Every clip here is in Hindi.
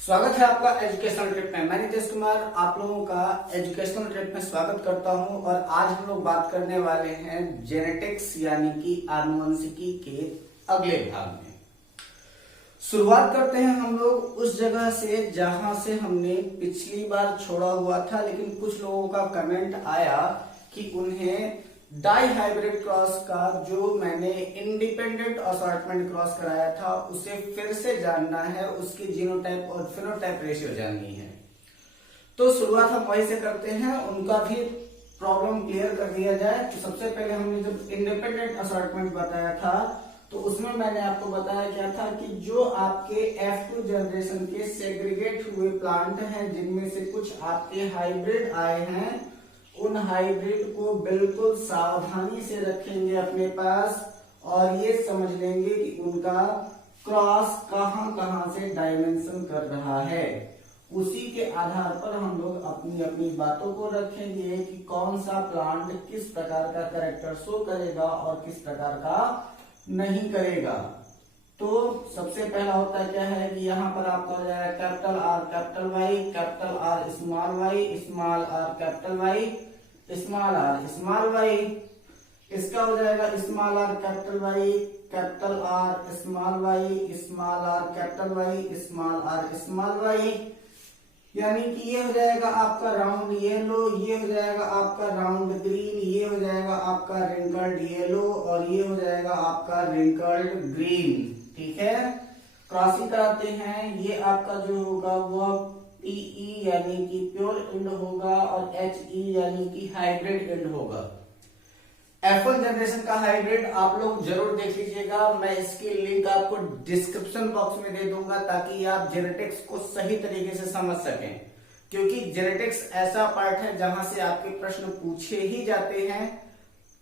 स्वागत है आपका एजुकेशनल ट्रिप में। मैं नीतीश कुमार आप लोगों का एजुकेशनल ट्रिप में स्वागत करता हूं और आज हम लोग बात करने वाले हैं जेनेटिक्स यानी कि आनुवंशिकी के अगले भाग में। शुरुआत करते हैं हम लोग उस जगह से जहां से हमने पिछली बार छोड़ा हुआ था, लेकिन कुछ लोगों का कमेंट आया कि उन्हें डाई हाइब्रिड क्रॉस का जो मैंने इंडिपेंडेंट असॉर्टमेंट क्रॉस कराया था उसे फिर से जानना है, उसकी जीनोटाइप और फिनोटाइप रेशियो जाननी है। तो शुरुआत हम वहीं से करते हैं, उनका भी प्रॉब्लम क्लियर कर दिया जाए। तो सबसे पहले हमने जब इंडिपेंडेंट असॉर्टमेंट बताया था तो उसमें मैंने आपको बताया क्या था कि जो आपके F2 जनरेशन के सेग्रीगेट हुए प्लांट हैं जिनमें से कुछ आपके हाइब्रिड आए हैं, उन हाइब्रिड को बिल्कुल सावधानी से रखेंगे अपने पास और ये समझ लेंगे कि उनका क्रॉस कहां कहां से डायमेंशन कर रहा है। उसी के आधार पर हम लोग अपनी अपनी बातों को रखेंगे कि कौन सा प्लांट किस प्रकार का कैरेक्टर शो करेगा और किस प्रकार का नहीं करेगा। तो सबसे पहला होता क्या है कि यहाँ पर आपका हो जाएगा capital R capital Y, capital R small Y, small are capital Y, small R small Y. इसका हो जाएगा small are capital Y, capital R small Y, small are capital Y, small R small Y. यानी कि ये हो जाएगा आपका राउंड येलो, ये हो जाएगा आपका राउंड ग्रीन, ये हो जाएगा आपका रिंकल्ड येलो और ये हो जाएगा आपका रिंकल्ड ग्रीन। ठीक है, क्रॉसिंग कराते हैं। ये आपका जो होगा वो PE यानी कि प्योर इंड होगा और HE यानी कि हाइब्रिड इंड होगा। F1 जनरेशन का हाइब्रिड आप लोग जरूर देख लीजिएगा, मैं इसकी लिंक आपको डिस्क्रिप्शन बॉक्स में दे दूंगा ताकि आप जेनेटिक्स को सही तरीके से समझ सकें, क्योंकि जेनेटिक्स ऐसा पार्ट है जहां से आपके प्रश्न पूछे ही जाते हैं,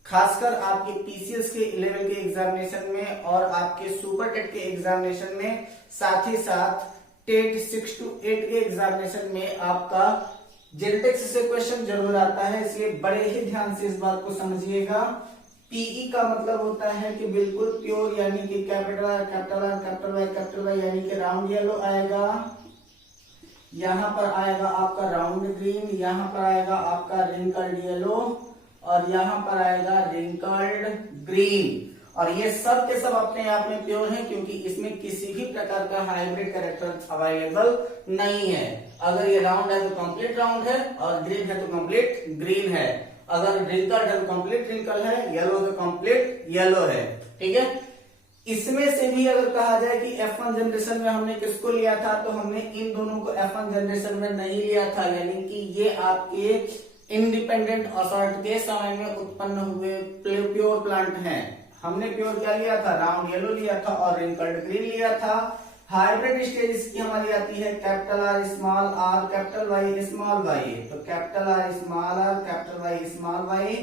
खासकर आपके PCS के लेवल के एग्जामिनेशन में और आपके सुपर टेट के एग्जामिनेशन में, साथ ही साथ टेट 6 to 8 के एग्जामिनेशन में आपका जेनेटिक्स से क्वेश्चन जरूर आता है, इसलिए बड़े ही ध्यान से इस बात को समझिएगा। PE का मतलब होता है कि बिल्कुल प्योर यानी कि capital R capital R capital Y यानी कि राउंड येलो आएगा, यहाँ पर आएगा आपका राउंड ग्रीन, यहाँ पर आएगा आपका रिंकल्ड येलो और यहाँ पर आएगा रिंकल्ड ग्रीन। और ये सब के सब अपने आप में प्योर हैं क्योंकि इसमें किसी भी प्रकार का हाइब्रिड कैरेक्टर अवेलेबल नहीं है। अगर ये राउंड है तो कंप्लीट राउंड है और ग्रीन है तो कंप्लीट ग्रीन है, अगर रिंकल्ड है तो कंप्लीट रिंकल है, येलो तो कंप्लीट येलो है। ठीक है, इसमें से भी अगर कहा जाए कि F1 जनरेशन में हमने किसको लिया था तो हमने इन दोनों को F1 जनरेशन में नहीं लिया था, यानी कि ये आपके इंडिपेंडेंट असॉर्ट के समय में उत्पन्न हुए प्योर प्लांट हैं। हमने प्योर क्या लिया था, राउंड येलो लिया था और रिंकल्ड ग्रीन लिया था। हाइब्रिड स्टेज इसकी हमारी आती है capital R small are capital Y small Y. तो capital R small are capital Y small y,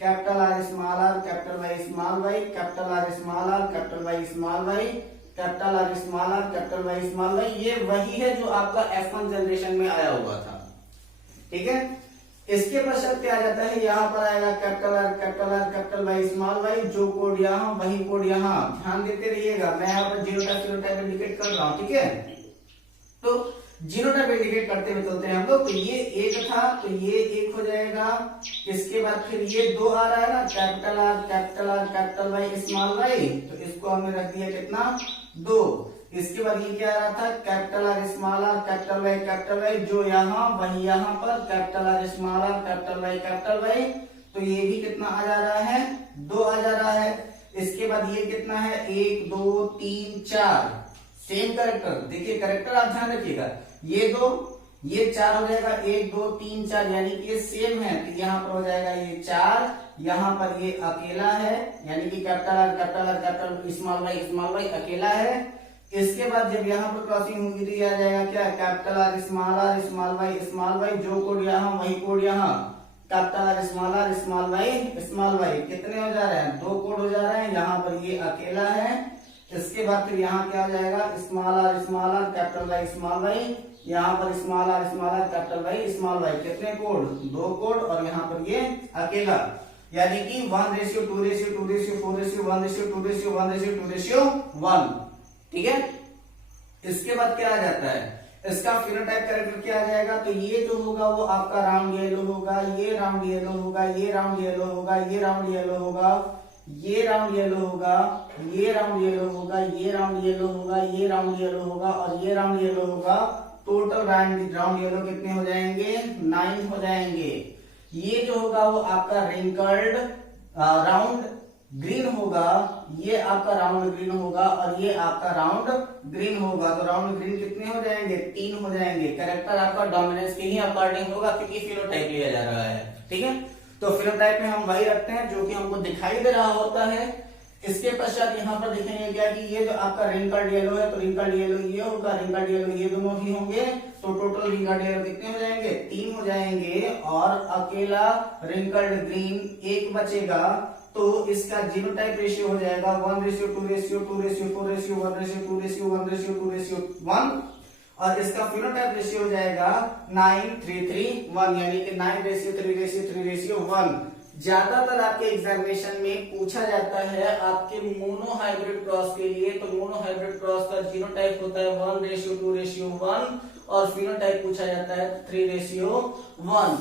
capital R small are capital Y small y, capital R small are capital Y small y, capital R small are capital Y small y. ये वही है जो आपका F1 जनरेशन में आया हुआ था। ठीक है, इसके पश्चात क्या आ जाता है, यहाँ पर आएगा capital R capital Y small Y, जो कोड यहाँ वही कोड यहाँ। ध्यान देते रहिएगा, मैं यहाँ पर जीनोटाइप फिनोटाइप इंडिकेट कर रहा हूँ। ठीक है, तो जीनोटाइप इंडिकेट करते हुए चलते हैं हम लोग। तो ये एक था तो ये एक हो जाएगा, इसके बाद फिर ये दो आ रहा है ना, capital R capital Y small Y, तो इसको हमने रख दिया कितना, 2। इसके बाद ये क्या आ रहा था, capital R small are capital Y, जो यहाँ वही यहाँ पर capital R small are capital Y, तो ये भी कितना आ जा रहा है, 2 आ जा रहा है। इसके बाद ये कितना है, 1 2 3 4, सेम कैरेक्टर। देखिए कैरेक्टर आप ध्यान रखिएगा, ये 2 ये 4 हो जाएगा, 1 2 3 4, यानी कि ये सेम है। तो यहाँ पर हो जाएगा ये 4, यहाँ पर ये अकेला है, यानी कि capital R capital small Y अकेला है। इसके बाद जब यहाँ पर क्रॉसिंग होगी तो ये आ जाएगा क्या, कैपिटल आर स्मॉल वाई, जो कोड यहाँ वही कोड यहाँ, कैपिटल आर स्मॉल वाई। कितने हो जा रहे हैं, 2 कोड हो जा रहे हैं, यहाँ पर ये अकेला है। इसके बाद फिर यहाँ क्या हो जाएगा, small are capital Y small Y, यहाँ पर small are capital Y small Y. कितने कोड, 2 कोड और यहाँ पर ये अकेला, यानी कि 1:2:2:4:1:1:2:1:1। ठीक है, इसके बाद क्या आ जाता है, इसका फिनोटाइप कैरेक्टर क्या आ जाएगा, तो ये जो होगा वो आपका राउंड येलो होगा, ये राउंड येलो होगा, ये राउंड येलो होगा, ये राउंड येलो होगा, ये राउंड येलो होगा, ये राउंड येलो होगा, ये राउंड येलो होगा, ये राउंड येलो होगा और ये राउंड येलो होगा। टोटल राउंड येलो कितने हो जाएंगे, 9 हो जाएंगे। ये जो होगा वो आपका रिंकल्ड राउंड ग्रीन होगा, ये आपका राउंड ग्रीन होगा और ये आपका राउंड ग्रीन होगा। तो राउंड ग्रीन कितने हो जाएंगे, 3 हो जाएंगे। कैरेक्टर आपका डोमिनेंस के ही अकॉर्डिंग होगा क्योंकि फिनोटाइप लिया जा रहा है, ठीक है। तो फिनोटाइप में हम वही रखते हैं जो कि हमको दिखाई दे रहा होता है। इसके पश्चात यहाँ पर देखेंगे क्या कि ये जो आपका रिंकल्ड येलो है, तो रिंकल्ड येलो ये होगा, रिंकल्ड येलो ये दोनों ही होंगे। तो टोटल रिंकल्ड येलो कितने हो जाएंगे, 3 हो जाएंगे और अकेला रिंकल्ड ग्रीन 1 बचेगा। तो इसका जीनोटाइप रेशियो हो जाएगा 1:2:2:2:1:2:1:1 और इसका फिनोटाइप रेशियो हो जाएगा 9:3:3:1 यानी कि 9:3:3:1। ज्यादातर आपके एग्जामिनेशन में पूछा जाता है आपके मोनो हाइब्रिड क्रॉस के लिए, तो मोनो हाइब्रिड क्रॉस का जीनोटाइप होता है 1:2:1 और फिनोटाइप पूछा जाता है 3:1।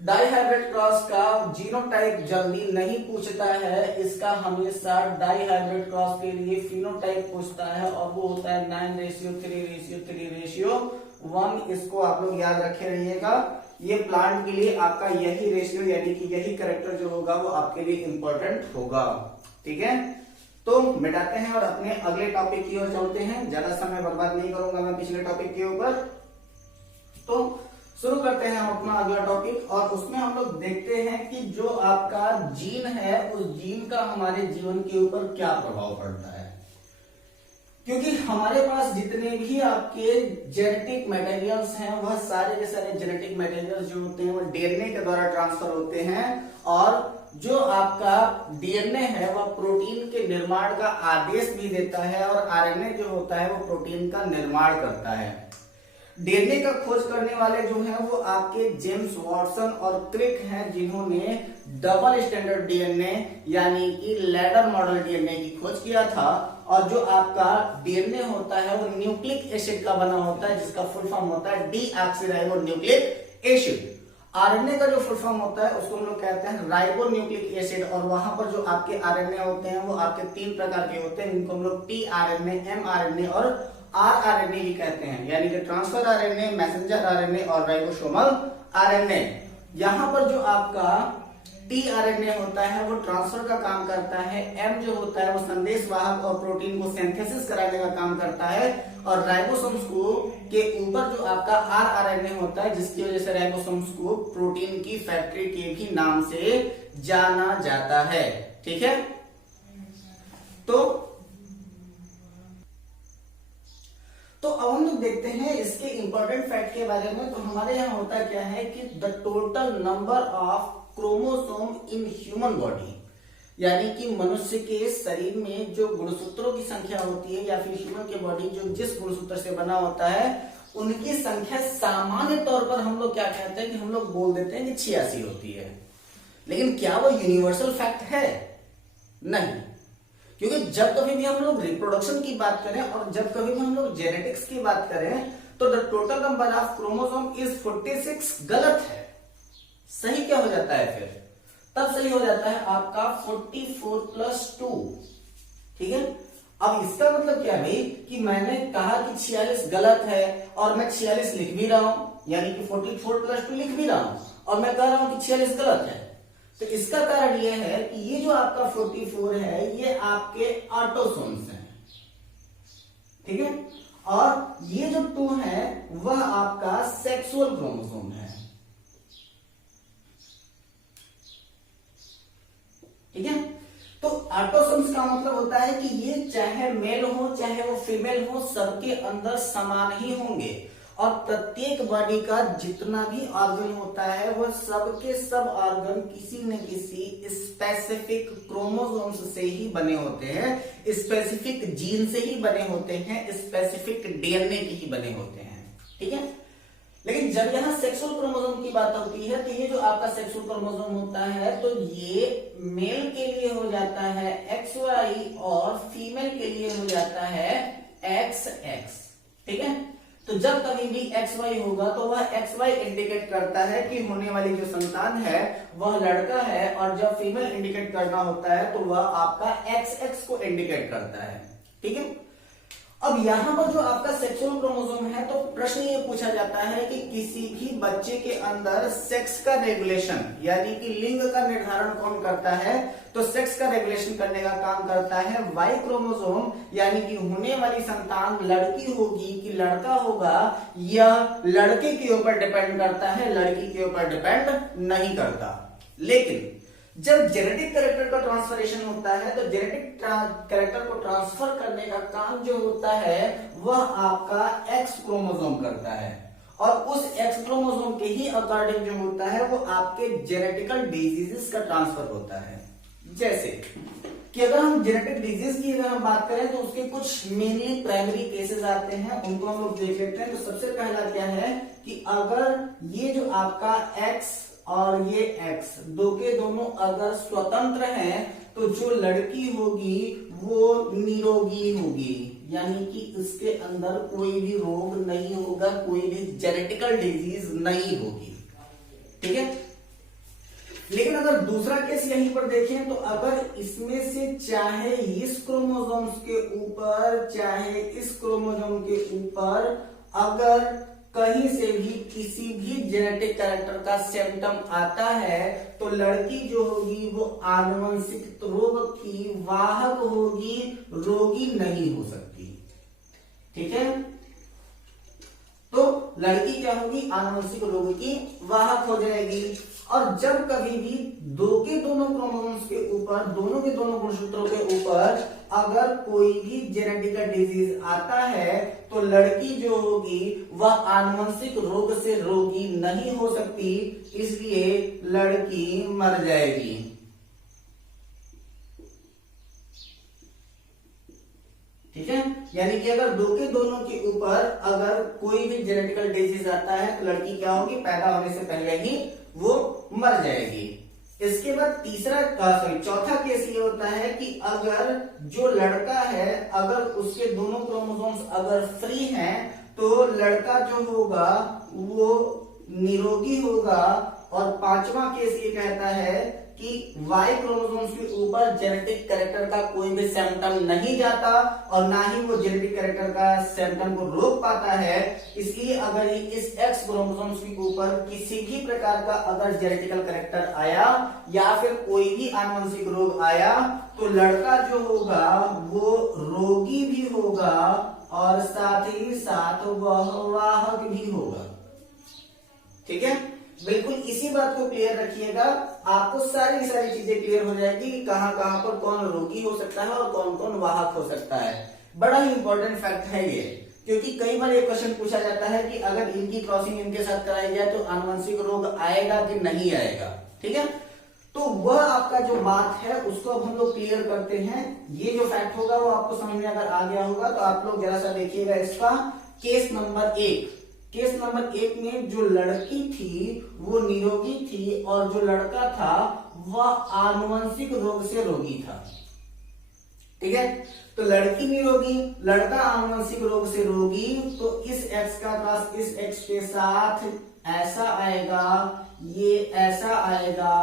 डाई हाइब्रिड क्रॉस का जीनोटाइप जल्दी नहीं पूछता है, इसका हमेशा डाई हाइब्रिड क्रॉस के लिए फिनोटाइप पूछता है और वो होता है 9:3:3:1। इसको आप लोग याद रखे रहिएगा। ये प्लांट के लिए आपका यही रेशियो यानी कि यही कैरेक्टर जो होगा वो आपके लिए इंपॉर्टेंट होगा, ठीक है। तो मिटाते हैं और अपने अगले टॉपिक की ओर चलते हैं। ज्यादा समय बर्बाद नहीं करूंगा मैं पिछले टॉपिक के ऊपर। तो शुरू करते हैं हम अपना अगला टॉपिक और उसमें हम लोग देखते हैं कि जो आपका जीन है उस जीन का हमारे जीवन के ऊपर क्या प्रभाव पड़ता है। क्योंकि हमारे पास जितने भी आपके जेनेटिक मटेरियल्स हैं वह सारे के सारे जेनेटिक मटेरियल्स जो होते हैं वो डीएनए के द्वारा ट्रांसफर होते हैं और जो आपका डीएनए है वह प्रोटीन के निर्माण का आदेश भी देता है और आरएनए जो होता है वो प्रोटीन का निर्माण करता है। डीएनए का खोज करने वाले जो हैं वो आपके जेम्स वॉटसन और क्रिक हैं जिन्होंने डबल स्टैंडर्ड डीएनए यानी कि लैडर मॉडल डीएनए की खोज किया था। और जो आपका डीएनए होता है वो न्यूक्लिक एसिड का बना होता है जिसका फुल फॉर्म होता है डीऑक्सीराइबोन्यूक्लिक एसिड। आरएनए का जो फुल फॉर्म होता है उसको हम लोग कहते हैं राइबोन्यूक्लिक एसिड और वहां पर जो आपके आरएनए होते हैं वो आपके 3 प्रकार के होते हैं जिनको हम लोग टीआरएनए, एमआरएनए और आरआरएनए भी कहते हैं यानी कि ट्रांसफर आरएनए, मैसेंजर आरएनए और राइबोसोमल आरएनए। यहाँ पर जो आपका टीआरएनए होता है वो ट्रांसफर का काम करता है, एम जो होता है वो संदेश वाहक और प्रोटीन को सिंथेसिस कराने का काम करता है और राइबोसोम्स को के ऊपर जो आपका आरआरएनए होता है जिसकी वजह से राइबोसोम्स को प्रोटीन की फैक्ट्री के भी नाम से जाना जाता है, ठीक है। तो अब हम लोग देखते हैं इसके इंपॉर्टेंट फैक्ट के बारे में। तो हमारे यहाँ होता क्या है कि the total number of chromosome in human body यानी कि मनुष्य के शरीर में जो गुणसूत्रों की संख्या होती है या फिर ह्यूमन के बॉडी जो जिस गुणसूत्र से बना होता है उनकी संख्या सामान्य तौर पर हम लोग क्या कहते हैं कि हम लोग बोल देते हैं कि 86 होती है। लेकिन क्या वो यूनिवर्सल फैक्ट है? नहीं, क्योंकि जब कभी भी हम लोग रिप्रोडक्शन की बात करें और जब कभी भी हम लोग जेनेटिक्स की बात करें तो the total number of chromosome is 46 गलत है। सही क्या हो जाता है फिर? तब सही हो जाता है आपका 44+2, ठीक है। अब इसका मतलब क्या है कि मैंने कहा कि 46 गलत है और मैं 46 लिख भी रहा हूं यानी कि 44+2 लिख भी रहा हूं और मैं कह रहा हूं कि 46 गलत है। तो इसका कारण यह है कि ये जो आपका 44 है ये आपके ऑटोसोम्स हैं, ठीक है, और ये जो 2 है वह आपका सेक्सुअल क्रोमोसोम है, ठीक है। तो ऑटोसोम्स का मतलब होता है कि ये चाहे मेल हो चाहे वो फीमेल हो सबके अंदर समान ही होंगे और प्रत्येक बॉडी का जितना भी ऑर्गन होता है वह सबके सब ऑर्गन किसी न किसी स्पेसिफिक क्रोमोसोम्स से ही बने होते हैं, स्पेसिफिक जीन से ही बने होते हैं, स्पेसिफिक डीएनए के ही बने होते हैं, ठीक है। लेकिन जब यहां सेक्सुअल क्रोमोसोम की बात होती है तो ये जो आपका सेक्सुअल क्रोमोसोम होता है तो ये मेल के लिए हो जाता है XY और फीमेल के लिए हो जाता है XX, ठीक है। तो जब कभी भी XY होगा तो वह XY इंडिकेट करता है कि होने वाली जो संतान है वह लड़का है, और जब फीमेल इंडिकेट करना होता है तो वह आपका XX को इंडिकेट करता है। ठीक है, अब यहां पर जो आपका सेक्सुअल क्रोमोसोम है, तो प्रश्न ये पूछा जाता है कि किसी भी बच्चे के अंदर सेक्स का रेगुलेशन यानी कि लिंग का निर्धारण कौन करता है, तो सेक्स का रेगुलेशन करने का काम करता है वाई क्रोमोसोम, यानी कि होने वाली संतान लड़की होगी कि लड़का होगा यह लड़के के ऊपर डिपेंड करता है, लड़की के ऊपर डिपेंड नहीं करता। लेकिन जब जेनेटिक कैरेक्टर का ट्रांसफरेशन होता है तो जेनेटिक कैरेक्टर को ट्रांसफर करने का काम जो होता है वह आपका एक्स क्रोमोसोम करता है, और उस एक्स क्रोमोसोम के ही अकॉर्डिंग जो होता है वो आपके जेनेटिकल डिजीजेस का ट्रांसफर होता है। जैसे कि अगर हम जेनेटिक डिजीज की अगर हम बात करें तो उसके कुछ मेनली प्राइमरी केसेस आते हैं, उनको हम लोग देख लेते हैं। तो सबसे पहला क्या है कि अगर ये जो आपका एक्स और ये X दो के दोनों अगर स्वतंत्र हैं तो जो लड़की होगी वो निरोगी होगी, यानी कि इसके अंदर कोई भी रोग नहीं होगा, कोई भी जेनेटिकल डिजीज नहीं होगी। ठीक है, लेकिन अगर दूसरा केस यहीं पर देखें तो अगर इसमें से चाहे इस क्रोमोसोम्स के ऊपर चाहे इस क्रोमोसोम के ऊपर अगर कहीं से भी किसी भी जेनेटिक कैरेक्टर का सिम्टम आता है तो लड़की जो होगी वो आनुवंशिक रोग की वाहक होगी, रोगी नहीं हो सकती। ठीक है, तो लड़की क्या होगी, आनुवंशिक रोग की वाहक हो जाएगी। और जब कभी भी दो के दोनों क्रोमोसोम्स के ऊपर, दोनों के दोनों गुणसूत्रों के ऊपर अगर कोई भी जेनेटिक डिजीज आता है तो लड़की जो होगी वह आनुवंशिक रोग से रोगी नहीं हो सकती, इसलिए लड़की मर जाएगी। ठीक है, यानी कि अगर दो के दोनों के ऊपर अगर कोई भी जेनेटिकल डिजीज आता है तो लड़की क्या होगी, पैदा होने से पहले ही वो मर जाएगी। इसके बाद चौथा केस ये होता है कि अगर जो लड़का है अगर उसके दोनों क्रोमोसोम्स अगर फ्री हैं तो लड़का जो होगा वो निरोगी होगा। और पांचवा केस ये कहता है कि वाई क्रोमोसोम्स के ऊपर जेनेटिक कैरेक्टर का कोई भी सिम्टम नहीं जाता और ना ही वो जेनेटिक कैरेक्टर का सिम्टम को रोक पाता है, इसलिए अगर इस एक्स क्रोमोसोम्स के ऊपर किसी भी प्रकार का अगर जेनेटिकल कैरेक्टर आया या फिर कोई भी आनुवंशिक रोग आया तो लड़का जो होगा वो रोगी भी होगा और साथ ही साथ वह वाहक भी होगा। ठीक है, बिल्कुल इसी बात को क्लियर रखिएगा, आपको सारी चीजें क्लियर हो जाएगी कि कहां कहां पर कौन रोगी हो सकता है और कौन कौन वाहक हो सकता है। बड़ा ही इंपॉर्टेंट फैक्ट है ये, क्योंकि कई बार ये क्वेश्चन पूछा जाता है कि अगर इनकी क्रॉसिंग इनके साथ कराई जाए तो आनुवंशिक रोग आएगा कि नहीं आएगा। ठीक है, तो वह आपका जो बात है उसको अब हम लोग क्लियर करते हैं। ये जो फैक्ट होगा वो आपको समझ में अगर आ गया होगा तो आप लोग जरा सा देखिएगा इसका केस नंबर 1। केस नंबर 1 में जो लड़की थी वो निरोगी थी और जो लड़का था वह आनुवंशिक रोग से रोगी था। ठीक है, तो लड़की निरोगी, लड़का आनुवंशिक रोग से रोगी, तो इस एक्स का क्रॉस इस एक्स के साथ ऐसा आएगा, ये ऐसा आएगा,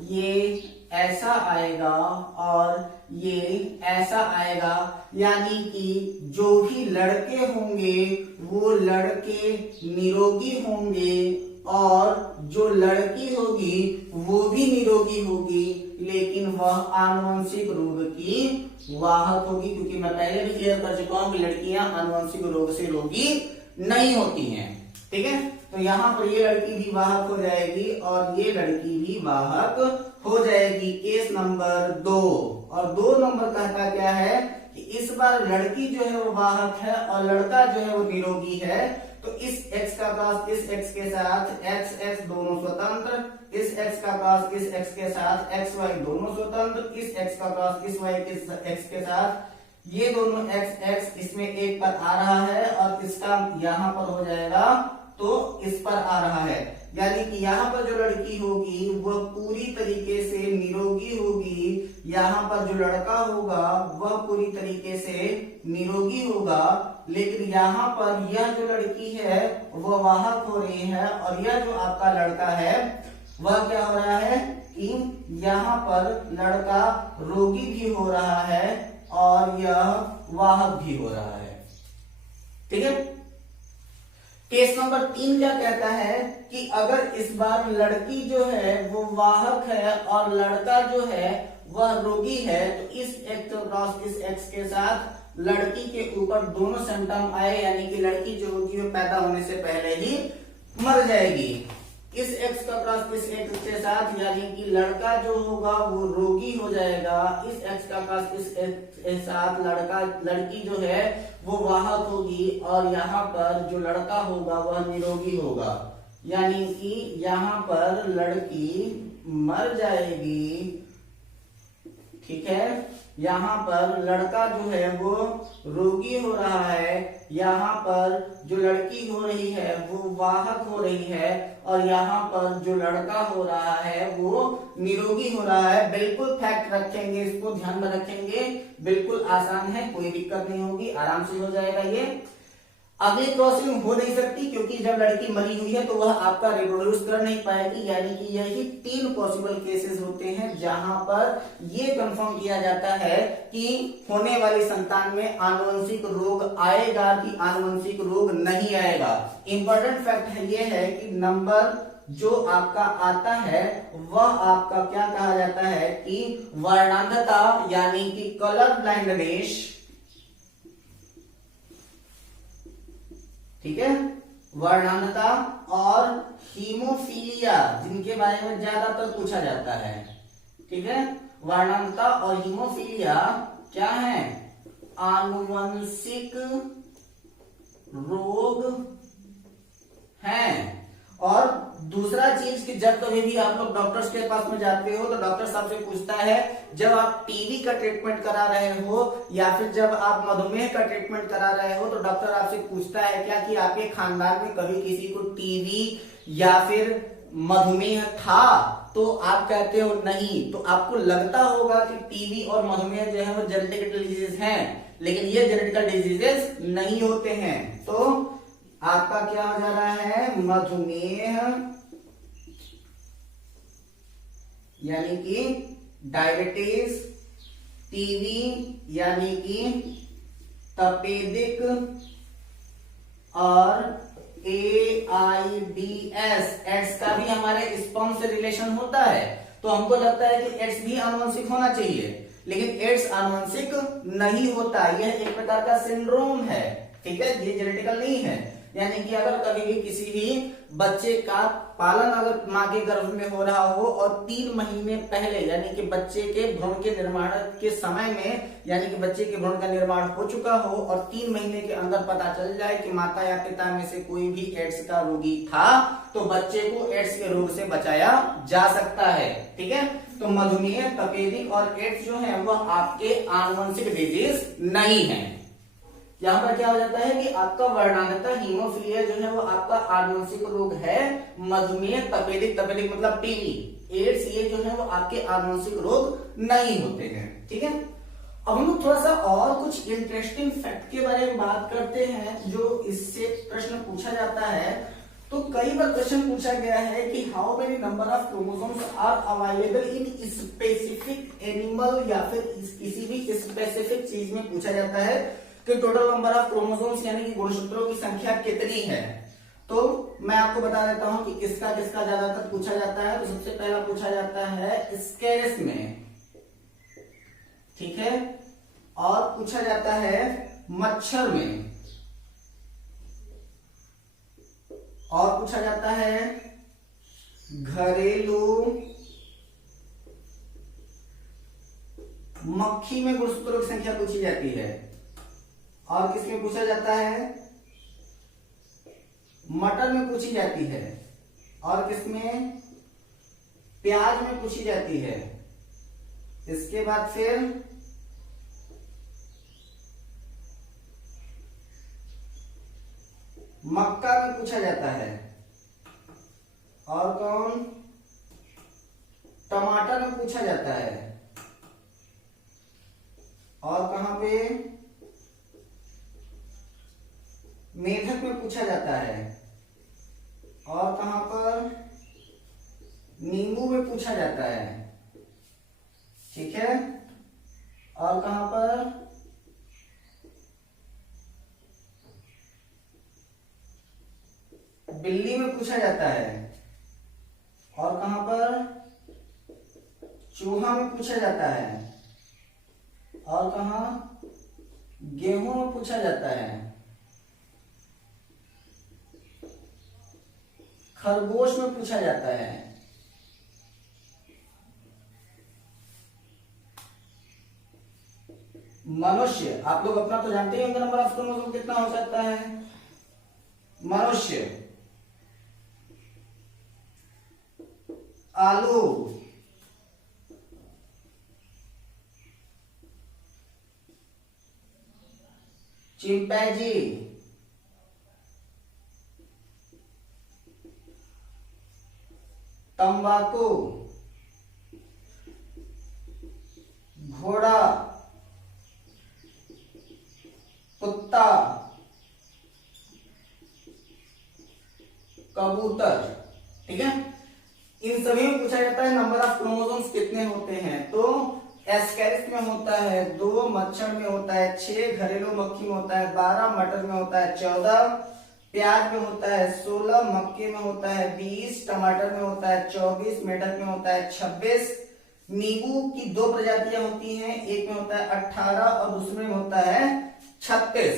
ये ऐसा आएगा और ये ऐसा आएगा, यानी कि जो भी लड़के होंगे वो लड़के निरोगी होंगे और जो लड़की होगी वो भी निरोगी होगी, लेकिन वह आनुवंशिक रोग की वाहक होगी, क्योंकि मैं पहले भी क्लियर कर चुका हूं कि लड़कियां आनुवंशिक रोग से रोगी नहीं होती हैं। ठीक है, तो यहाँ पर ये लड़की भी वाहक हो जाएगी और ये लड़की भी वाहक हो जाएगी। केस नंबर 2 और 2 नंबर कहता क्या है कि इस बार लड़की जो है वो वाहक है और लड़का जो है वो निरोगी है, तो इस x का क्रॉस इस x के साथ x दोनों स्वतंत्र, इस x का क्रॉस इस x के साथ xy दोनों स्वतंत्र, इस x का क्रॉस इस y के x के साथ ये दोनों x इसमें एक पर आ रहा है और इसका यहां पर हो जाएगा तो इस पर आ रहा है, यानी कि यहाँ पर जो लड़की होगी वह पूरी तरीके से निरोगी होगी, यहाँ पर जो लड़का होगा वह पूरी तरीके से निरोगी होगा। लेकिन यहाँ पर यह जो लड़की है वह वाहक हो रही है और यह जो आपका लड़का है वह क्या हो रहा है कि यहाँ पर लड़का रोगी भी हो रहा है और यह वाहक भी हो रहा है। ठीक है। केस नंबर 3 क्या कहता है कि अगर इस बार लड़की जो है वो वाहक है और लड़का जो है वह रोगी है, तो इस एक्स क्रॉस इस एक्स के साथ लड़की के ऊपर दोनों सिम्टम आए, यानी कि लड़की जो होगी वो पैदा होने से पहले ही मर जाएगी। इस एक्स का क्रॉस इस एक्स के साथ, यानी कि लड़का जो होगा वो रोगी हो जाएगा। इस एक्स का क्रॉस इस एक्स के साथ लड़की जो है वो वाहक होगी और यहाँ पर जो लड़का होगा वह निरोगी होगा, यानी कि यहाँ पर लड़की मर जाएगी। ठीक है। यहाँ पर लड़का जो है वो रोगी हो रहा है, यहाँ पर जो लड़की हो रही है वो वाहक हो रही है और यहाँ पर जो लड़का हो रहा है वो निरोगी हो रहा है। बिल्कुल फैक्ट रखेंगे, इसको ध्यान में रखेंगे, बिल्कुल आसान है, कोई दिक्कत नहीं होगी, आराम से हो जाएगा। ये अगली क्रॉसिंग हो नहीं सकती क्योंकि जब लड़की मरी हुई है तो वह आपका रिप्रोड्यूस कर नहीं पाएगी, यानी कि यही 3 पॉसिबल केसेस होते हैं जहां पर ये कंफर्म किया जाता है कि होने वाली संतान में आनुवंशिक रोग आएगा कि आनुवंशिक रोग नहीं आएगा। इंपॉर्टेंट फैक्ट है ये है कि नंबर जो आपका आता है वह आपका क्या कहा जाता है कि वर्णांधता, यानी कि कलर ब्लाइंडनेस। ठीक है। वर्णांधता और हीमोफीलिया, जिनके बारे में ज्यादातर पूछा जाता है। ठीक है। वर्णांधता और हीमोफीलिया क्या है? आनुवंशिक रोग हैं। और दूसरा चीज कि जब कभी भी आप लोग डॉक्टर्स के पास में जाते हो तो डॉक्टर साहब से पूछता है, जब आप टीबी का ट्रीटमेंट करा रहे हो या फिर जब आप मधुमेह का ट्रीटमेंट करा रहे हो तो डॉक्टर आपसे पूछता है क्या कि आपके खानदान में कभी किसी को टीबी या फिर मधुमेह था? तो आप कहते हो नहीं, तो आपको लगता होगा कि टीबी और मधुमेह जो है वो जेनेटिक डिजीजेस हैं, लेकिन ये जेनेटिकल डिजीजेस नहीं होते हैं। तो आपका क्या हो जा रहा है? मधुमेह, यानी कि डायबिटीज, टीबी यानी कि तपेदिक और AIDS, एड्स का भी हमारे स्पर्म से रिलेशन होता है, तो हमको लगता है कि एड्स भी आनुवंशिक होना चाहिए, लेकिन एड्स आनुवंशिक नहीं होता, यह एक प्रकार का सिंड्रोम है। ठीक है। ये जेनेटिकल नहीं है, यानी कि अगर कभी भी किसी भी बच्चे का पालन अगर माँ के गर्भ में हो रहा हो और 3 महीने पहले, यानी कि बच्चे के भ्रूण के निर्माण के समय में, यानी कि बच्चे के भ्रूण का निर्माण हो चुका हो और 3 महीने के अंदर पता चल जाए कि माता या पिता में से कोई भी एड्स का रोगी था, तो बच्चे को एड्स के रोग से बचाया जा सकता है। ठीक है। तो मधुमेह, तपेदिक और एड्स जो है वह आपके आनुवंशिक डिजीज नहीं है। यहाँ पर क्या हो जाता है कि आपका वर्णांधता, हीमोफीलिया जो है वो आपका आनुवंशिक रोग है। मधुमेह, तपेदिक मतलब टीबी, एड्स ये जो है वो आपके आनुवंशिक रोग नहीं होते हैं। ठीक है। अब हम लोग थोड़ा सा और कुछ इंटरेस्टिंग फैक्ट के बारे में बात करते हैं जो इससे प्रश्न पूछा जाता है। तो कई बार क्वेश्चन पूछा गया है कि how many number of chromosomes are available in specific animal, या फिर किसी भी स्पेसिफिक चीज में पूछा जाता है कि टोटल नंबर ऑफ क्रोमोसोम्स यानी कि गुणसूत्रों की संख्या कितनी है। तो मैं आपको बता देता हूं कि किसका किसका ज्यादातर पूछा जाता है। तो सबसे पहला पूछा जाता है स्केरस में, ठीक है, और पूछा जाता है मच्छर में, और पूछा जाता है घरेलू मक्खी में गुणसूत्रों की संख्या पूछी जाती है, और किसमें पूछा जाता है? मटर में पूछी जाती है, और किसमें? प्याज में पूछी जाती है। इसके बाद फिर मक्का में पूछा जाता है। और कौन? टमाटर में पूछा जाता है। और कहां पे? मेढक में पूछा जाता है। और कहां पर? नींबू में पूछा जाता है। ठीक है। और कहां पर? बिल्ली में पूछा जाता है। और कहां पर? चूहा में पूछा जाता है। और कहां? गेहूं में पूछा जाता है। खरगोश में पूछा जाता है। मनुष्य, आप लोग अपना तो जानते ही होंगे नंबर ऑफ क्रोमोसोम कितना हो सकता है। मनुष्य, आलू, चिंपैंजी, तंबाकू, घोड़ा, कुत्ता, कबूतर। ठीक है। इन सभी में पूछा जाता है नंबर ऑफ क्रोमोसोम्स कितने होते हैं। तो एस्केरिस में होता है 2, मच्छर में होता है 6, घरेलू मक्खी में होता है 12, मटर में होता है 14, प्याज में होता है 16, मक्के में होता है 20, टमाटर में होता है 24, मेढक में होता है 26, नींबू की 2 प्रजातियां होती हैं, एक में होता है 18 और दूसरे में होता है 36।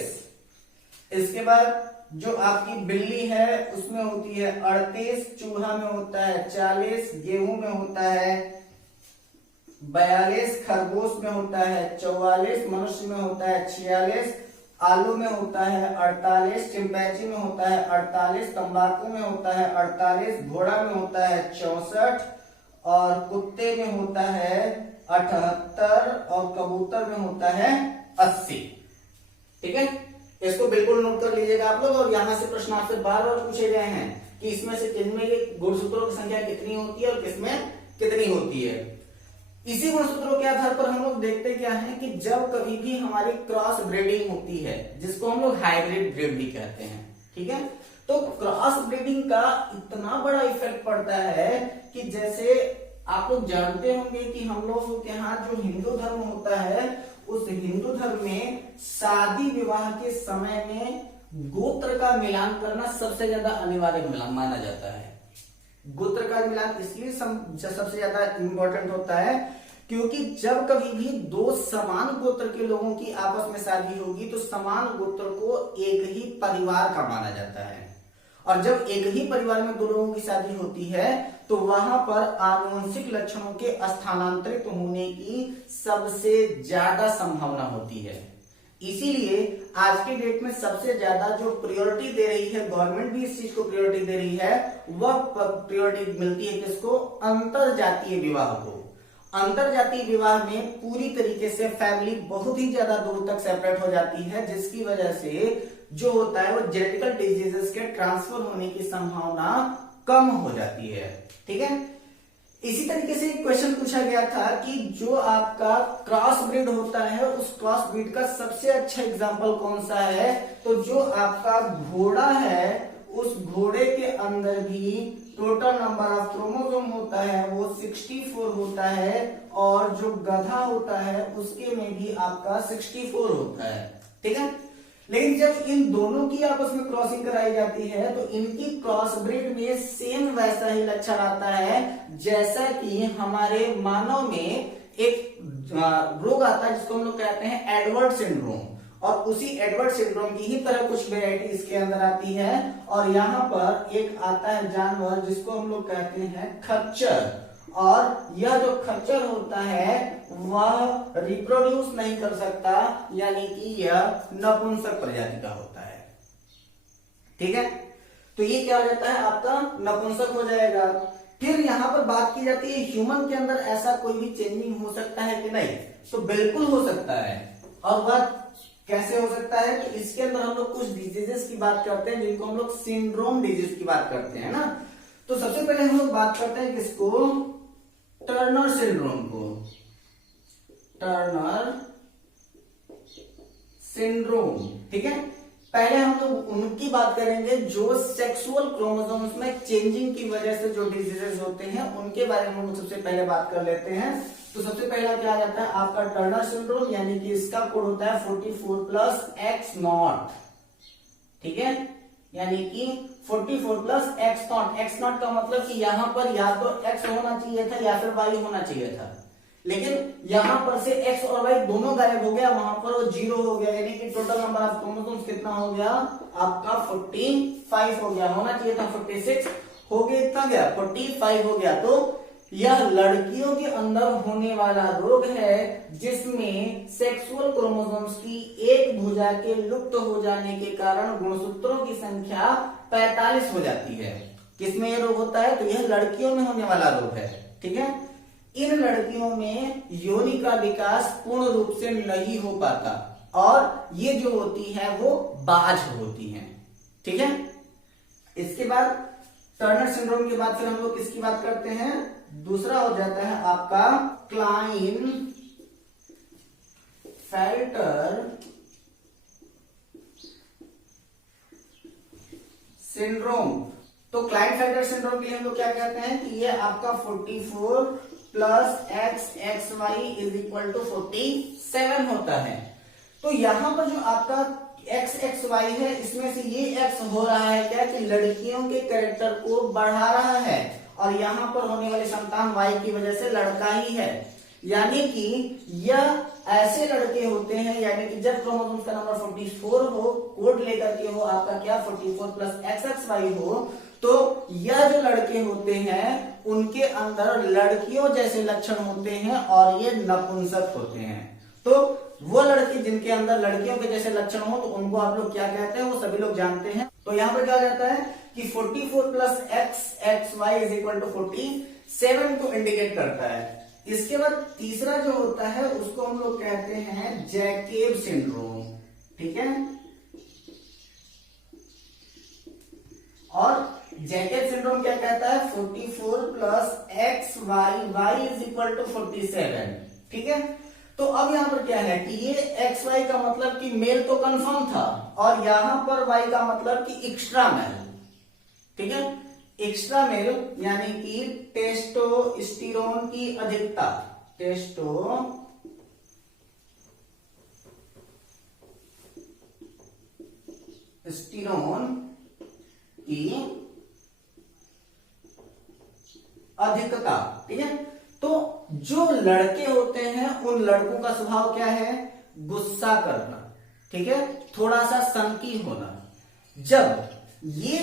इसके बाद जो आपकी बिल्ली है उसमें होती है 38, चूहा में होता है 40, गेहूं में होता है 42, खरगोश में होता है 44, मनुष्य में होता है 46, आलू में होता है 48, चिंपैंजी में होता है 48, तंबाकू में होता है 48, घोड़ा में होता है 64 और कुत्ते में होता है 78 और कबूतर में होता है 80। ठीक है। इसको बिल्कुल नोट कर लीजिएगा आप लोग। और यहां से प्रश्न आपसे बार बार पूछे गए हैं कि इसमें से किसमें गुणसूत्रों की संख्या कितनी होती है और किसमें कितनी होती है। इसी गुणसूत्रों के आधार पर हम लोग देखते क्या है कि जब कभी भी हमारी क्रॉस ब्रीडिंग होती है, जिसको हम लोग हाइब्रिड ब्रीड भी कहते हैं, ठीक है, तो क्रॉस ब्रीडिंग का इतना बड़ा इफेक्ट पड़ता है कि जैसे आप लोग जानते होंगे कि हम लोग के यहाँ जो हिंदू धर्म होता है, उस हिंदू धर्म में शादी विवाह के समय में गोत्र का मिलान करना सबसे ज्यादा अनिवार्य माना जाता है। गोत्र का मिलान इसलिए सबसे ज्यादा इंपॉर्टेंट होता है क्योंकि जब कभी भी 2 समान गोत्र के लोगों की आपस में शादी होगी तो समान गोत्र को एक ही परिवार का माना जाता है। और जब एक ही परिवार में 2 लोगों की शादी होती है तो वहां पर आनुवंशिक लक्षणों के स्थानांतरित होने की सबसे ज्यादा संभावना होती है। इसीलिए आज के डेट में सबसे ज्यादा जो प्रायोरिटी दे रही है, गवर्नमेंट भी इस चीज को प्रायोरिटी दे रही है, वह प्रायोरिटी मिलती है किसको? अंतर जातीय विवाह को। अंतर जातीय विवाह में पूरी तरीके से फैमिली बहुत ही ज्यादा दूर तक सेपरेट हो जाती है, जिसकी वजह से जो होता है वो जेनेटिकल डिजीजेस के ट्रांसफर होने की संभावना कम हो जाती है। ठीक है। इसी तरीके से एक क्वेश्चन पूछा गया था कि जो आपका क्रॉस ब्रीड होता है उस क्रॉस ब्रीड का सबसे अच्छा एग्जांपल कौन सा है? तो जो आपका घोड़ा है उस घोड़े के अंदर भी टोटल नंबर ऑफ क्रोमोसोम होता है वो 64 होता है और जो गधा होता है उसके में भी आपका 64 होता है। ठीक है। लेकिन जब इन दोनों की आपस में क्रॉसिंग कराई जाती है तो इनकी क्रॉस ब्रीड में सेम वैसा ही लक्षण आता है जैसा कि हमारे मानव में एक रोग आता है जिसको हम लोग कहते हैं एडवर्ड सिंड्रोम, और उसी एडवर्ड सिंड्रोम की ही तरह कुछ वेराइटी इसके अंदर आती है। और यहाँ पर एक आता है जानवर जिसको हम लोग कहते हैं खच्चर, और यह जो खच्चर होता है वह रिप्रोड्यूस नहीं कर सकता, यानी कि यह नपुंसक प्रजाति का होता है। ठीक है। तो ये क्या हो जाता है? आपका नपुंसक हो जाएगा। फिर यहाँ पर बात की जाती है ह्यूमन के अंदर ऐसा कोई भी चेंजिंग हो सकता है कि नहीं? तो बिल्कुल हो सकता है। और वह कैसे हो सकता है? तो इसके अंदर हम लोग कुछ डिजीजेस की बात करते हैं जिनको हम लोग सिंड्रोम डिजीज की बात करते हैं ना। तो सबसे पहले हम लोग बात करते हैं किसको? टर्नर सिंड्रोम को। टर्नर सिंड्रोम, ठीक है। पहले हम लोग उनकी बात करेंगे जो सेक्सुअल क्रोमोसोम्स में चेंजिंग की वजह से जो डिजीजेस होते हैं उनके बारे में हम लोग सबसे पहले बात कर लेते हैं। तो सबसे पहला क्या आ जाता है आपका टर्नर सिंड्रोम, यानी कि इसका कोड होता है 44+X0, ठीक है। यानी कि 44+X0। X0 का मतलब कि यहां पर या तो X होना चाहिए था या फिर Y होना चाहिए था, लेकिन यहां पर से X और Y दोनों गायब हो गया, वहां पर वो 0 हो गया, यानी कि टोटल नंबर ऑफ क्रोमोसोम्स कितना हो गया आपका 45 हो गया। होना चाहिए था 46, हो गया इतना गया 45 हो गया। तो यह लड़कियों के अंदर होने वाला रोग है जिसमें सेक्सुअल क्रोमोसोम्स की एक भुजा के लुप्त हो जाने के कारण गुणसूत्रों की संख्या 45 हो जाती है। किसमें यह रोग होता है? तो यह लड़कियों में होने वाला रोग है, ठीक है। इन लड़कियों में योनि का विकास पूर्ण रूप से नहीं हो पाता और ये जो होती है वो बाझ होती हैं, ठीक है। इसके बाद टर्नर सिंड्रोम के बाद फिर हम लोग किसकी बात करते हैं? दूसरा हो जाता है आपका क्लाइन फेल्टर सिंड्रोम। तो क्लाइन फेल्टर सिंड्रोम के लिए हम लोग क्या कहते हैं कि ये आपका 44+XXY=47 होता है। तो यहां पर जो आपका XXY है इसमें से ये X हो रहा है क्या कि लड़कियों के कैरेक्टर को बढ़ा रहा है और यहां पर होने वाली संतान Y की वजह से लड़का ही है। यानी कि यह ऐसे लड़के होते हैं, यानी कि जब क्रोमोसोम्स का नंबर 44 हो, कोड लेकर के हो आपका क्या 44+XXY हो, तो यह जो लड़के होते हैं उनके अंदर लड़कियों जैसे लक्षण होते हैं और ये नपुंसक होते हैं। तो वो लड़के जिनके अंदर लड़कियों के जैसे लक्षण हो तो उनको आप लोग क्या कहते हैं वो सभी लोग जानते हैं। तो यहां पर क्या जाता है कि 44+XXY=47 को इंडिकेट करता है। इसके बाद तीसरा जो होता है उसको हम लोग कहते हैं जैकेब सिंड्रोम, ठीक है। और जैकेब सिंड्रोम क्या कहता है? 44+XY=47, ठीक है। तो अब यहां पर क्या है कि ये XY का मतलब कि मेल तो कंफर्म था और यहां पर Y का मतलब कि एक्स्ट्रा मेल, ठीक है। एक्स्ट्रा मेल यानी कि टेस्टोस्टेरोन की अधिकता, टेस्टोस्टेरोन की अधिकता, ठीक है। तो जो लड़के होते हैं उन लड़कों का स्वभाव क्या है? गुस्सा करना, ठीक है, थोड़ा सा सनकी होना। जब ये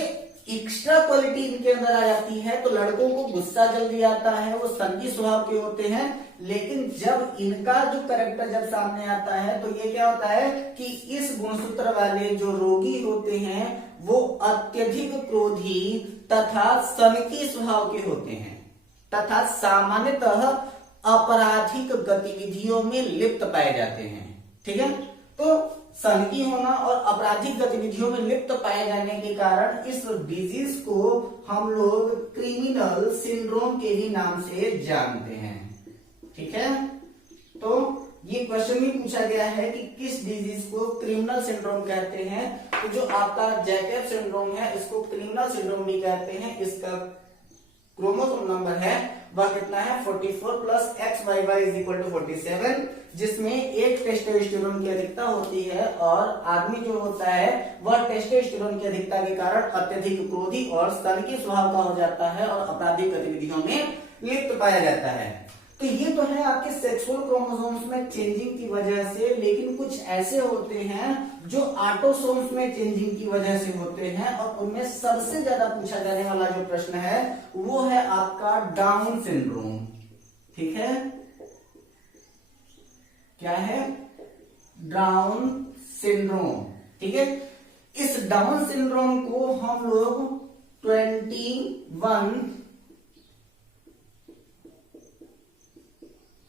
एक्स्ट्रा क्वालिटी इनके अंदर आ जाती है तो लड़कों को गुस्सा जल्दी आता है, वो सनकी स्वभाव के होते हैं। लेकिन जब इनका जो कैरेक्टर जब सामने आता है तो ये क्या होता है कि इस गुणसूत्र वाले जो रोगी होते हैं वो अत्यधिक क्रोधी तथा सनकी स्वभाव के होते हैं तथा सामान्यतः आपराधिक गतिविधियों में लिप्त पाए जाते हैं, ठीक है। तो सनकी होना और आपराधिक गतिविधियों में लिप्त पाए जाने के कारण इस डिजीज को हम लोग क्रिमिनल सिंड्रोम के ही नाम से जानते हैं, ठीक है। तो ये क्वेश्चन भी पूछा गया है कि किस डिजीज को क्रिमिनल सिंड्रोम कहते हैं। तो जो आपका जैकेब सिंड्रोम है इसको क्रिमिनल सिंड्रोम भी कहते हैं। इसका क्रोमोसोम नंबर है वह कितना है 44+XYY=47, जिसमें एक टेस्टोस्टेरोन की अधिकता होती है और आदमी जो होता है वह टेस्टोस्टेरोन की अधिकता के कारण अत्यधिक क्रोधी और सनकी स्वभाव का हो जाता है और आपराधिक गतिविधियों में लिप्त पाया जाता है। तो ये तो है आपके सेक्सुअल क्रोमोसोम्स में चेंजिंग की वजह से, लेकिन कुछ ऐसे होते हैं जो ऑटोसोम्स में चेंजिंग की वजह से होते हैं और उनमें सबसे ज्यादा पूछा जाने वाला जो प्रश्न है वो है आपका डाउन सिंड्रोम, ठीक है। क्या है? डाउन सिंड्रोम, ठीक है। इस डाउन सिंड्रोम को हम लोग 21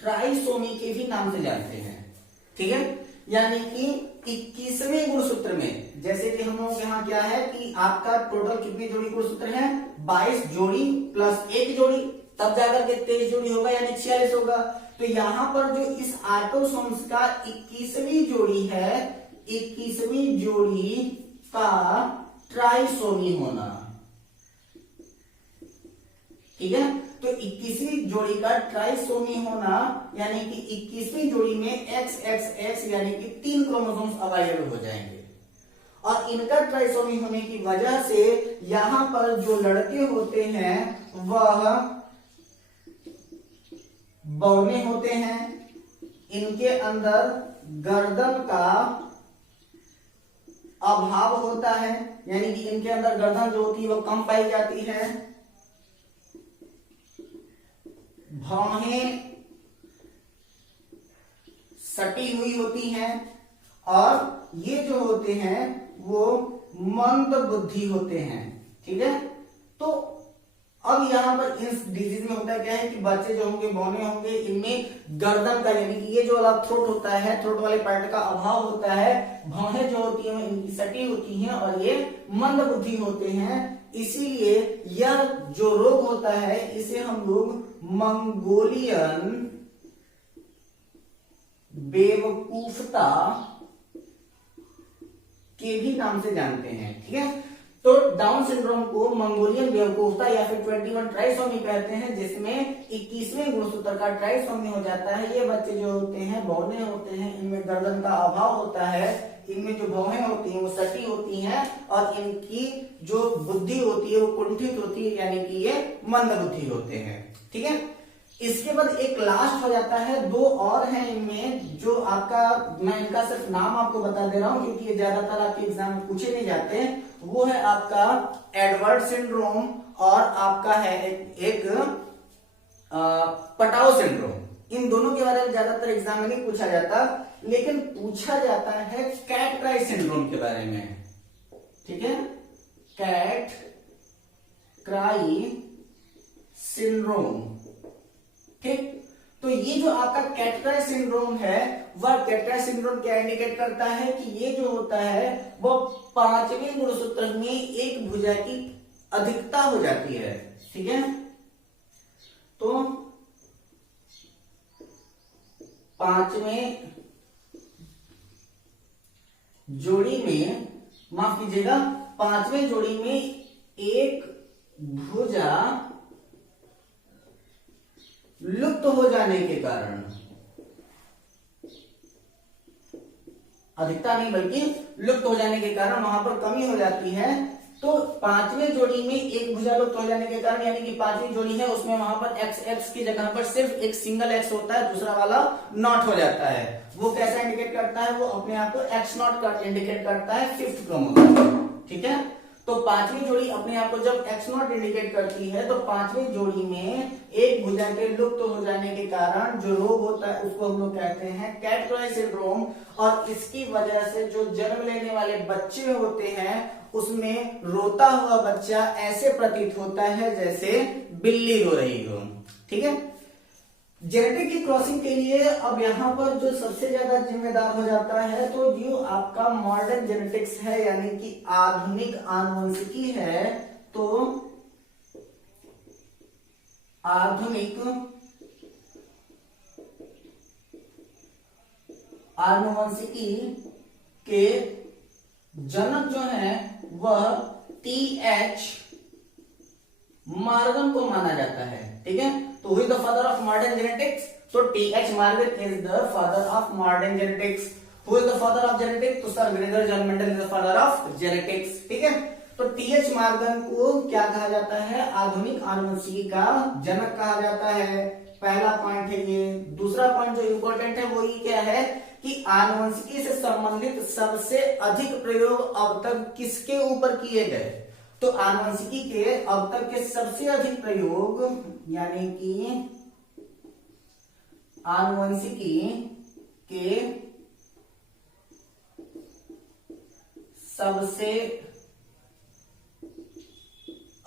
ट्राइसोमी के भी नाम से जानते हैं, ठीक है। यानी कि 21वें गुणसूत्र में, जैसे कि हम लोग यहाँ क्या है कि आपका टोटल कितनी जोड़ी गुणसूत्र है, 22 जोड़ी प्लस 1 जोड़ी, तब जाकर के 23 जोड़ी होगा यानी 46 होगा। तो यहां पर जो इस ऑटोसोम्स का 21वीं जोड़ी है, 21वीं जोड़ी का ट्राइसोमी होना, ठीक है। तो 21वीं जोड़ी का ट्राइसोमी होना यानी कि 21वीं जोड़ी में XXX यानी कि 3 क्रोमोसोम्स अवेलेबल हो जाएंगे। और इनका ट्राइसोमी होने की वजह से यहां पर जो लड़के होते हैं वह बौने होते हैं, इनके अंदर गर्दन का अभाव होता है, यानी कि इनके अंदर गर्दन जो होती है वो कम पाई जाती है, भौहें सटी हुई होती हैं, और ये जो होते हैं वो मंद बुद्धि होते हैं, ठीक है। तो अब यहां पर इस डिजीज में होता है क्या है कि बच्चे जो होंगे बौने होंगे, इनमें गर्दन का यानी कि ये जो वाला थ्रोट होता है, थ्रोट वाले पार्ट का अभाव होता है, भौहें जो होती हैं इनकी सटी होती हैं और ये मंद बुद्धि होते हैं। इसीलिए यह जो रोग होता है इसे हम लोग मंगोलियन बेवकूफता के भी नाम से जानते हैं, ठीक है। तो डाउन सिंड्रोम को मंगोलियन बेवकूफता या फिर 21 ट्राइसोमी कहते हैं, जिसमें 21वें गुणसूत्र का ट्राइसोमी हो जाता है। ये बच्चे जो होते हैं बौने होते हैं, इनमें गर्दन का अभाव होता है, इनमें जो भौहें होती हैं वो सटी होती हैं और इनकी जो बुद्धि होती है वो कुंठित होती है, यानी कि ये मंद बुद्धि होते हैं, ठीक है। इसके बाद एक लास्ट हो जाता है, 2 और हैं इनमें जो आपका, मैं इनका सिर्फ नाम आपको बता दे रहा हूं क्योंकि ये ज्यादातर आपके एग्जाम में पूछे नहीं जाते। वो है आपका एडवर्ड सिंड्रोम और आपका है एक पटाओ सिंड्रोम। इन दोनों के बारे में ज्यादातर एग्जाम में नहीं पूछा जाता, लेकिन पूछा जाता है कैट क्राई सिंड्रोम के बारे में, ठीक है। कैट क्राई सिंड्रोम, ठीक। तो ये जो आपका कैट क्राई सिंड्रोम है, वह कैट क्राई सिंड्रोम क्या इंडिकेट करता है कि ये जो होता है वो 5वें गुणसूत्र में एक भुजा की अधिकता हो जाती है, ठीक है। तो 5वें जोड़ी में, माफ कीजिएगा, 5वें जोड़ी में एक भुजा लुप्त हो जाने के कारण, अधिकता नहीं बल्कि लुप्त हो जाने के कारण वहां पर कमी हो जाती है। तो 5वें जोड़ी में एक भुजा लुप्त हो जाने के कारण, यानी कि 5वीं जोड़ी है उसमें वहां पर XX की जगह पर सिर्फ एक सिंगल X होता है, दूसरा वाला नॉट हो जाता है। वो कैसा इंडिकेट करता है, वो अपने आप को X0 का इंडिकेट करता है, 5th क्रोमोसोम, ठीक है। तो 5वीं जोड़ी अपने आप को जब X0 इंडिकेट करती है, तो 5वीं जोड़ी में एक भुजा के लुप्त हो जाने के कारण जो रोग होता है उसको हम लोग कहते हैं कैट क्राई सिंड्रोम। और इसकी वजह से जो जन्म लेने वाले बच्चे होते हैं उसमें रोता हुआ बच्चा ऐसे प्रतीत होता है जैसे बिल्ली रो रही हो, ठीक है। जेनेटिक की क्रॉसिंग के लिए अब यहाँ पर जो सबसे ज्यादा जिम्मेदार हो जाता है तो जो आपका मॉडर्न जेनेटिक्स है, यानी कि आधुनिक आनुवंशिकी है। तो आधुनिक आनुवंशिकी के जनक जो है वह TH मार्गन को माना जाता है, ठीक है। तो who is the father of modern genetics? तो TH Morgan is the father of modern genetics. Who is the father of genetics? तो sir Gregor John Mendel is the father of genetics, ठीक है। तो TH मार्गन को क्या कहा जाता है? आधुनिक आनुवंशिकी का जनक कहा जाता है। पहला पॉइंट है ये। दूसरा पॉइंट जो इंपॉर्टेंट है वो ये क्या है कि आनुवंशिकी से संबंधित सबसे अधिक प्रयोग अब तक किसके ऊपर किए गए? तो आनुवंशिकी के अब तक के सबसे अधिक प्रयोग, यानी कि आनुवंशिकी के सबसे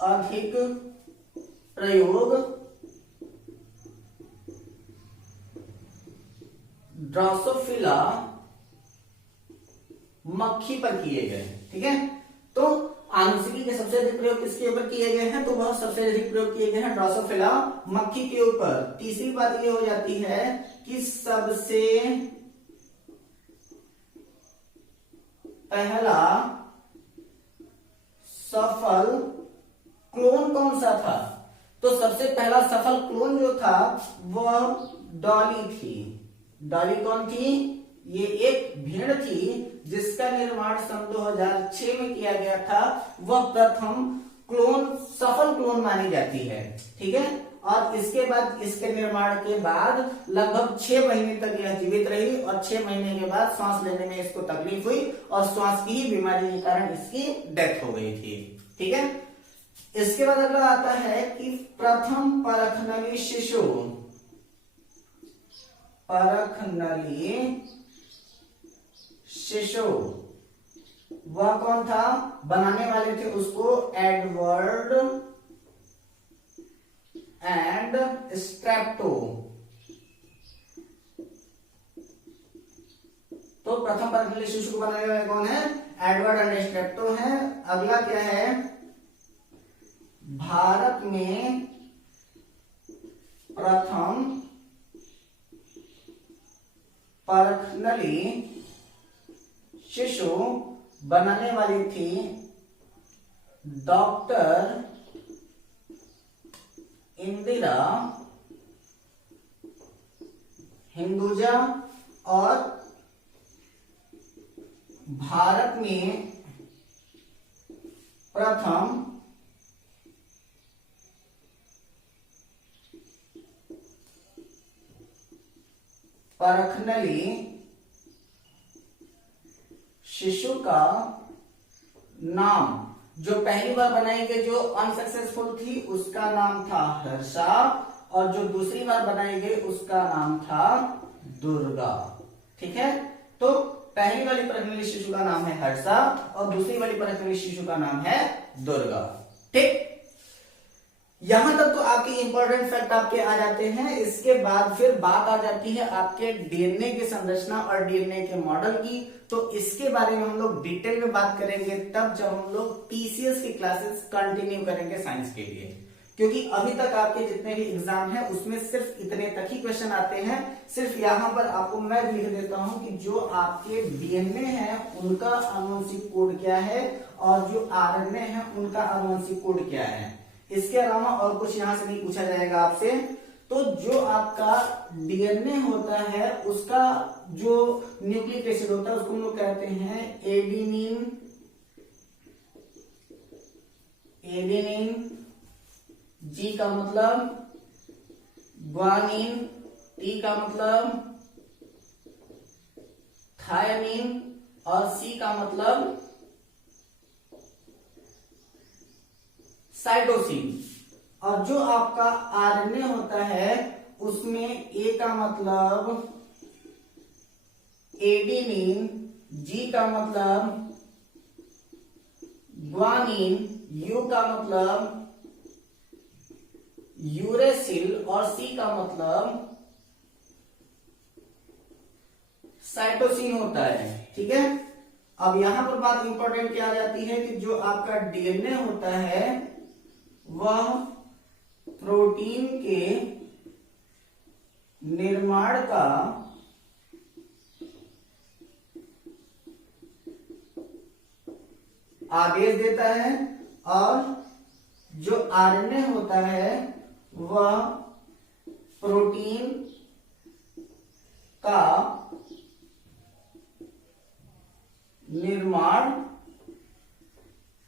अधिक प्रयोग ड्रोसोफिला मक्खी पर किए गए। ठीक है, तो आनुवंशिकी के सबसे अधिक प्रयोग किसके ऊपर किए गए हैं? तो वह सबसे अधिक प्रयोग किए गए हैं ड्रोसोफिला मक्खी के ऊपर। तीसरी बात ये हो जाती है कि सबसे पहला सफल क्लोन कौन सा था? तो सबसे पहला सफल क्लोन जो था वह डॉली थी। डॉली कौन थी? ये एक भेड़ थी जिसका निर्माण सन 2006 में किया गया था। वह प्रथम क्लोन, सफल क्लोन मानी जाती है। ठीक है, और इसके बाद, इसके निर्माण के बाद लगभग 6 महीने तक यह जीवित रही और 6 महीने के बाद सांस लेने में इसको तकलीफ हुई और श्वास की ही बीमारी के कारण इसकी डेथ हो गई थी। ठीक है, इसके बाद अगला आता है कि प्रथम परखनली शिशु, परखनली शिशु वह कौन था? बनाने वाले थे उसको एडवर्ड एंड स्ट्रेप्टो। तो प्रथम परखनली शिशु को बनाने वाले कौन है? एडवर्ड एंड स्ट्रेप्टो है। अगला क्या है? भारत में प्रथम परखनली शिशु बनाने वाली थी डॉक्टर इंदिरा हिंदुजा, और भारत में प्रथम परखनली शिशु का नाम, जो पहली बार बनाई गई जो अनसक्सेसफुल थी उसका नाम था हर्षा, और जो दूसरी बार बनाई गई उसका नाम था दुर्गा। ठीक है, तो पहली वाली परखनली शिशु का नाम है हर्षा और दूसरी वाली परखनली शिशु का नाम है दुर्गा। ठीक, यहां तक तो आपके इंपॉर्टेंट फैक्ट आपके आ जाते हैं। इसके बाद फिर बात आ जाती है आपके डीएनए की संरचना और डीएनए के मॉडल की। तो इसके बारे में हम लोग डिटेल में बात करेंगे तब जब हम लोग पीसीएस की क्लासेस कंटिन्यू करेंगे साइंस के लिए, क्योंकि अभी तक आपके जितने भी एग्जाम है उसमें सिर्फ इतने तक ही क्वेश्चन आते हैं। सिर्फ यहाँ पर आपको मैं लिख देता हूं कि जो आपके डीएनए है उनका आनुवंशिक कोड क्या है और जो आरएनए है उनका आनुवंशिक कोड क्या है। इसके अलावा और कुछ यहां से नहीं पूछा जाएगा आपसे। तो जो आपका डीएनए होता है उसका जो न्यूक्लिक एसिड होता है उसको हम लोग कहते हैं एडेनिन, एडेनिन, जी का मतलब ग्वानिन, टी का मतलब थायमिन और सी का मतलब साइटोसिन। और जो आपका आरएनए होता है उसमें ए का मतलब एडेनिन, जी का मतलब ग्वानिन, यू का मतलब यूरेसिल और सी का मतलब साइटोसिन होता है। ठीक है, अब यहां पर बात इंपॉर्टेंट क्या आ जाती है कि जो आपका डीएनए होता है वह प्रोटीन के निर्माण का आदेश देता है और जो आरएनए होता है वह प्रोटीन का निर्माण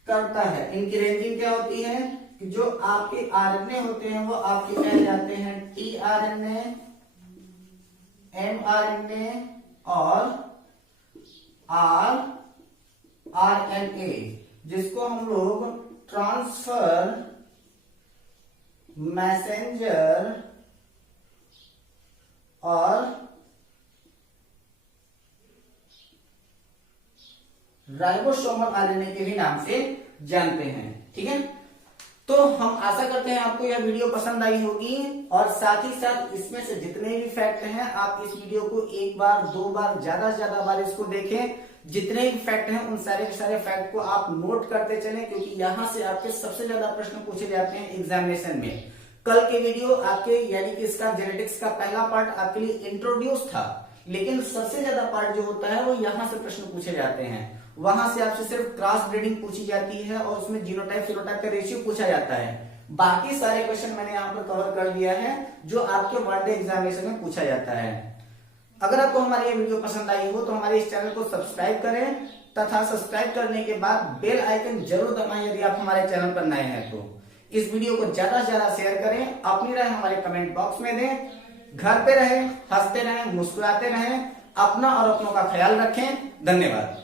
करता है। इनकी रेंजिंग क्या होती है कि जो आपके आरएनए होते हैं वो आपके कहे जाते हैं टीआरएनए, एमआरएनए और आरएनए, जिसको हम लोग ट्रांसफर मैसेंजर और राइबोसोमल आरएनए के भी नाम से जानते हैं। ठीक है, तो हम आशा करते हैं आपको यह वीडियो पसंद आई होगी, और साथ ही साथ इसमें से जितने भी फैक्ट हैं आप इस वीडियो को एक बार, दो बार, ज्यादा से ज्यादा बार इसको देखें। जितने भी फैक्ट हैं उन सारे के सारे फैक्ट को आप नोट करते चलें, क्योंकि यहाँ से आपके सबसे ज्यादा प्रश्न पूछे जाते हैं एग्जामिनेशन में। कल के वीडियो आपके यानी कि इसका जेनेटिक्स का पहला पार्ट आपके लिए इंट्रोड्यूस था, लेकिन सबसे ज्यादा पार्ट जो होता है वो यहाँ से प्रश्न पूछे जाते हैं। वहां से आपसे सिर्फ क्रॉस ब्रीडिंग पूछी जाती है और उसमें जीनोटाइप फिनोटाइप का रेशियो पूछा जाता है। बाकी सारे क्वेश्चन मैंने यहाँ पर कवर कर दिया है जो आपके वन डे एग्जामिनेशन में पूछा जाता है। अगर आपको हमारी ये वीडियो पसंद आई हो तो हमारे इस चैनल को सब्सक्राइब करें, तथा सब्सक्राइब करने के बाद बेल आइकन जरूर दबाएं यदि आप हमारे चैनल पर नए हैं तो। इस वीडियो को ज्यादा से ज्यादा शेयर करें, अपनी राय हमारे कमेंट बॉक्स में दें। घर पे रहें, हंसते रहें, मुस्कुराते रहें, अपना और अपनों का ख्याल रखें। धन्यवाद।